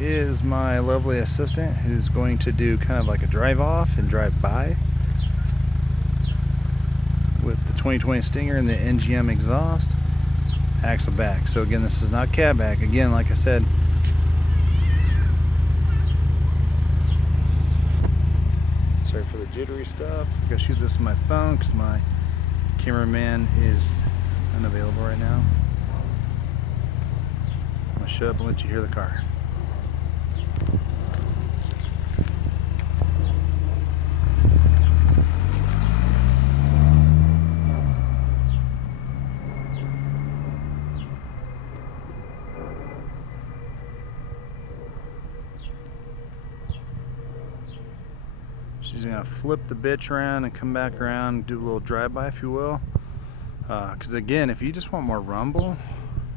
is my lovely assistant who's going to do kind of like a drive off and drive by with the 2020 Stinger and the NGM exhaust, axle back. So again, this is not cab back. Again, like I said, sorry for the jittery stuff. I gotta shoot this on my phone because my cameraman is unavailable right now. I'm gonna shut up and let you hear the car. She's gonna flip the bitch around and come back around and do a little drive-by, if you will. Because again, if you just want more rumble,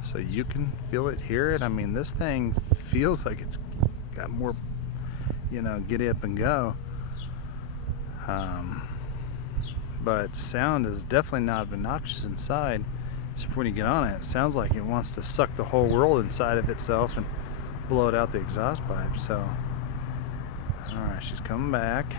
so you can feel it, hear it. I mean, this thing feels like it's got more, get up and go. But sound is definitely not obnoxious inside. So when you get on it, it sounds like it wants to suck the whole world inside of itself and blow it out the exhaust pipe. So, all right, she's coming back.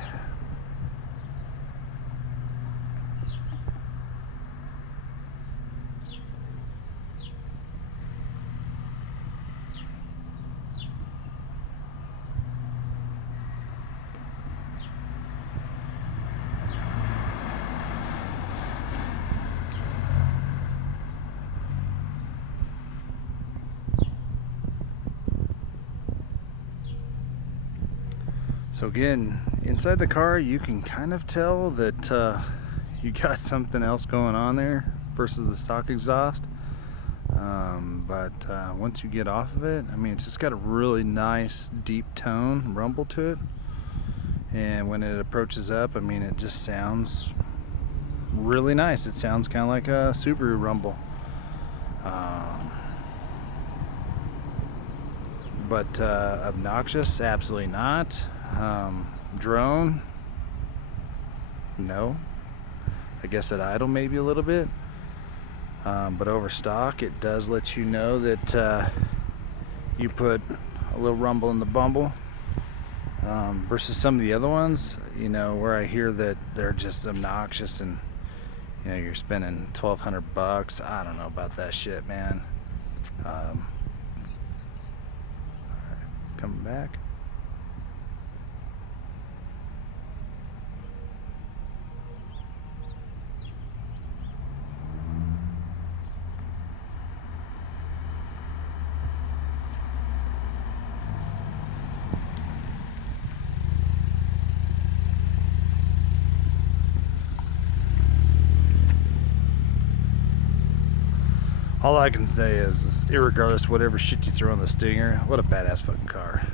So again, inside the car, you can kind of tell that you got something else going on there versus the stock exhaust. But once you get off of it, I mean, it's just got a really nice deep tone, rumble to it. And when it approaches up, I mean, it just sounds really nice. It sounds kind of like a Subaru rumble. But obnoxious, absolutely not. Drone, no. I guess at idle maybe a little bit, but over stock it does let you know that you put a little rumble in the bumble, versus some of the other ones, where I hear that they're just obnoxious and you're spending $1,200. I don't know about that shit, man. All right, coming back. All I can say is irregardless whatever shit you throw on the Stinger, what a badass fucking car.